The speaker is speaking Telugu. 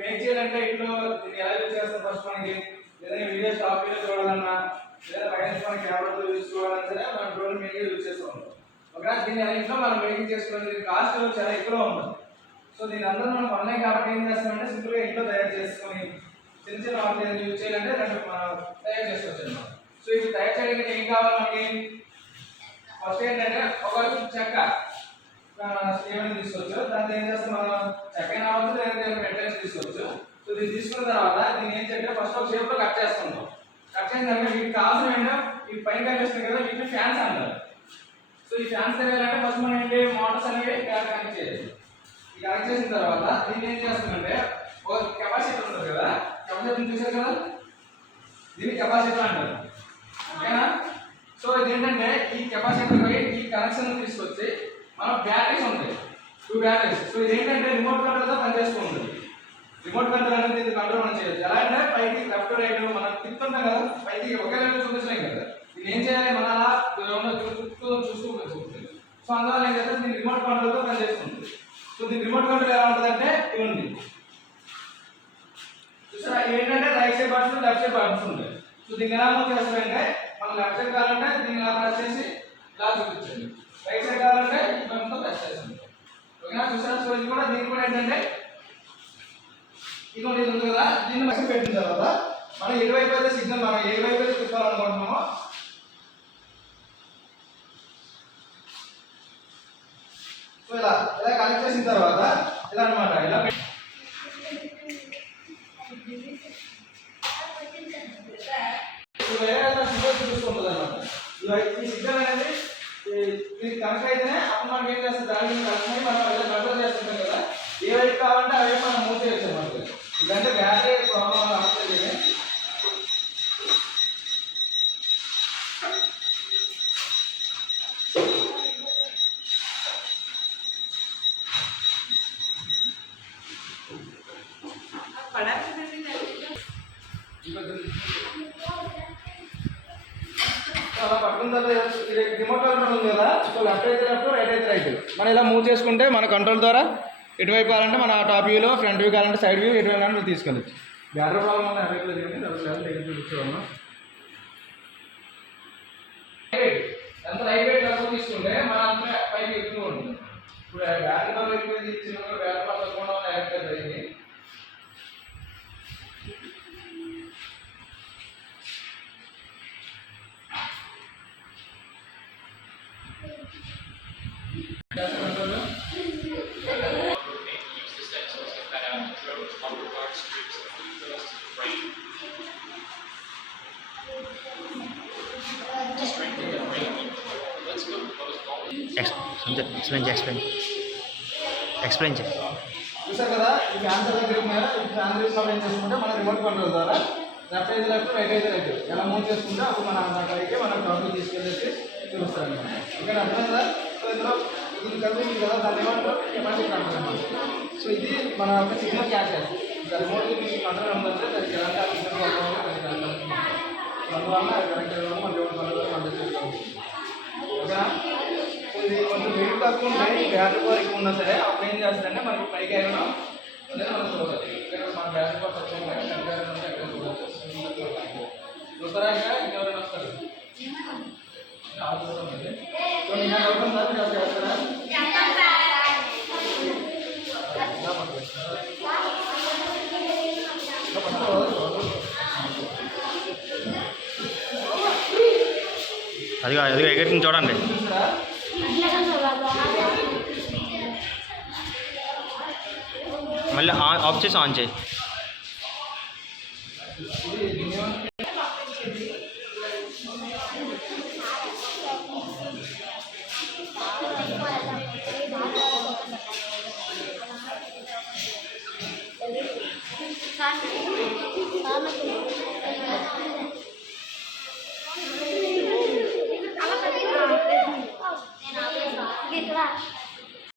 మేక్ చేయాలంటే ఇంట్లో దీన్ని ఎలా యూజ్ చేస్తాం ఫస్ట్ మనకి ఏదైనా వీడియో స్టాప్ వీడియో చూడాలన్నా లేదా వైర్స్ మన కెమెరాతో యూజ్ చూడాలన్నా సరే మనం డ్రోన్ మేక్ యూజ్ చేస్తాం. ఒకవేళ దీన్ని ఇంట్లో మనం మేకింగ్ చేసుకుని దీని కాస్ట్ చాలా ఎక్కువ ఉంటుంది. సో దీని అందరూ మనం ఆన్లైన్ కాబట్టి ఏం చేస్తామంటే సింపుల్గా ఇంట్లో తయారు చేసుకొని చిన్న చిన్న వాటిని యూజ్ చేయాలంటే దాన్ని మనం తయారు చేసుకోవచ్చు అన్నమాట. సో ఇది తయారు చేయడానికి ఏం కావాలి మనకి? ఫస్ట్ ఏంటంటే ఒక చెక్క ఏమైనా తీసుకోవచ్చు. దాన్ని ఏం చేస్తాం మనం చెక్క కావచ్చు లేదంటే మెటీరియల్స్ తీసుకోవచ్చు. సో దీన్ని తీసుకున్న తర్వాత దీన్ని ఏం చేయాలంటే ఫస్ట్ ఒక షేప్ లో కట్ చేస్తాం. కట్ చేసిన తర్వాత వీటికి కావాల్సిన ఏంటో ఈ పైన కనిపిస్తుంది కదా వీటిని ఫ్యాన్స్ అంటారు. సో ఈ ఫ్యాన్స్ తిరగాలంటే ఫస్ట్ మనం ఏంటి మోటార్స్ అనేవి కనెక్ట్ చేయాలి. ఈ కనెక్ట్ చేసిన తర్వాత దీన్ని ఏం చేస్తామంటే ఒక కెపాసిటర్ ఉంటుంది కదా, కెపాసిటర్ చూసారు కదా, దీన్ని కెపాసిటర్ అంటారు. ఓకేనా? సో ఇదేంటంటే ఈ కెపాసిటర్ ఈ కనెక్షన్ తీసుకొచ్చి మన బ్యాటరీస్ ఉంటాయి, 2 బ్యాటరీస్. సో ఇదేంటంటే రిమోట్ కంట్రోల్తో పనిచేస్తూ ఉంటుంది. రిమోట్ కంట్రోల్ అనేది ఇది కంట్రోల్ మనం చేయొచ్చు. ఎలా అంటే పైకి లెఫ్ట్ రైట్ మనం తిప్పుతుంటాం కదా, పైకి ఒకే లెవెల్ చూపించలేం కదా, దీన్ని ఏం చేయాలి మన అలా చూస్తూ ఉంటుంది. సో అందువల్ల ఏం చేస్తే దీన్ని రిమోట్ కంట్రోల్తో పనిచేస్తుంది. సో దీని రిమోట్ కంట్రోల్ ఎలా ఉంటుందంటే ఇవ్వండి చూసారా, ఏంటంటే right side buttons left side buttons ఉంటాయి. సో దీన్ని ఎలా మూవ్ చేస్తారంటే మనం లెఫ్ట్ సైడ్ కావాలంటే దీన్ని ఇలా ప్రెస్ చేసి ఇలా చూపించండి, రైట్ సైడ్ కావాలంటే ఈ బటన్తో ప్రెస్ చేస్తుంది. ఓకేనా? చూసారా? సో ఇది కూడా దీనికి కూడా ఏంటంటే ఇది ఉంది కదా, దీన్ని మెసేజ్ పెట్టిన తర్వాత మనం ఎటువైపు అయితే సిగ్నల్ మనం ఏ వైపు అయితే తిప్పాలనుకుంటున్నామో సో ఇలా ఇలా కనెక్ట్ చేసిన తర్వాత ఇలా అనమాట ఇలా చూపిస్తుంటుంది అనమాట. ఈ సిగ్నల్ అనేది కనెక్ట్ అయితేనే అప్పుడు మనకి ఏం చేస్తుంది దాని కనెక్ట్ అయ్యి మనం ఇలా కంట్రోల్ చేస్తుంటాం కదా, ఏ వైపు కావాలంటే ఆ వైపు మనం మూవ్ చేయొచ్చు అనమాట. ఇదంటే బ్యాటరీ ప్రాబ్లం అవుతుంది. అలా పట్టుకున్న తర్వాత రిమోట్ కంట్రోల్ ఉంది కదా, సో లెఫ్ట్ అయితే లెఫ్ట్ రైట్ అయితే రైట్ మనం ఇలా మూవ్ చేసుకుంటే మన కంట్రోల్ ద్వారా ఎటువైపు కావాలంటే మన టాప్ వ్యూలో ఫ్రంట్ వ్యూ కావాలంటే సైడ్ వ్యూ ఎటువైపు కావాలంటే తీసుకెళ్ళచ్చు. బ్యాటరీ ప్రాబ్లం వల్ల అవైలబుల్ జరిగింది లెవెల్ చూపించేవాళ్ళం. ఎంత లైట్ వెయిట్ తక్కువ తీసుకుంటే మన అంత పైకి ఎక్కువ ఉంటుంది. ఇప్పుడు బ్యాటరీ ప్రాబ్లం ఎక్కువ ఇచ్చినప్పుడు బ్యాటరీ ప్రాబ్లం తక్కువ యాక్టివ్ జరిగింది. ఎక్స్ప్లెయిన్ చేయి. చూసారు కదా, ఈ ఫ్యాన్ దగ్గర ఈ ఫ్యాన్ ఏం చేసుకుంటే మన రిమోట్ కంట్రోల్ ద్వారా లెఫ్ట్ అయితే లెఫ్ట్ రైట్ అయితే రైట్ ఎలా మూవ్ చేసుకుంటే అప్పుడు మన అక్కడికి మనం టాపిక్ తీసుకెళ్ళేసి చూపిస్తాం అనమాట. ఇక్కడ అర్థం కదా. సో ఇందులో ఇది కలిపి కదా దాన్ని ఏమంటారు కెపాసిటీ కంట్రోల్ అనమాట. సో ఇది మన యొక్క సిగ్నల్ క్యాచ్ చేస్తుంది. రిమోట్ కంట్రోల్ ఉందంటే దానికి ఎలాంటి అందువల్ల అది కరెక్ట్ మన రిమోట్ కంట్రోల్ పనిచేస్తాం. ఓకేనా? సో ఇది కొంచెం వెయిట్ తక్కువ ఉంటాయి, బ్యాటరీ పవర్ ఎక్కువ ఉన్నా సరే అప్పుడు ఏం చేస్తుందంటే మనకి పైకి అయినా అనేది మనం చూడాలి. మన బ్యాటరీ పవర్ తక్కువ ఉంటాయి, ఎక్కడ చూడవచ్చు. చూస్తారా ఇంకా ఇంకెవరైనా వస్తారు సో నేను అవుతుంది సార్ మీరు చేస్తారా? అదిగో అదిగో ఎగటిని చూడండి. మళ్ళీ ఆఫ్ చేసి ఆన్ చేయి. Sana.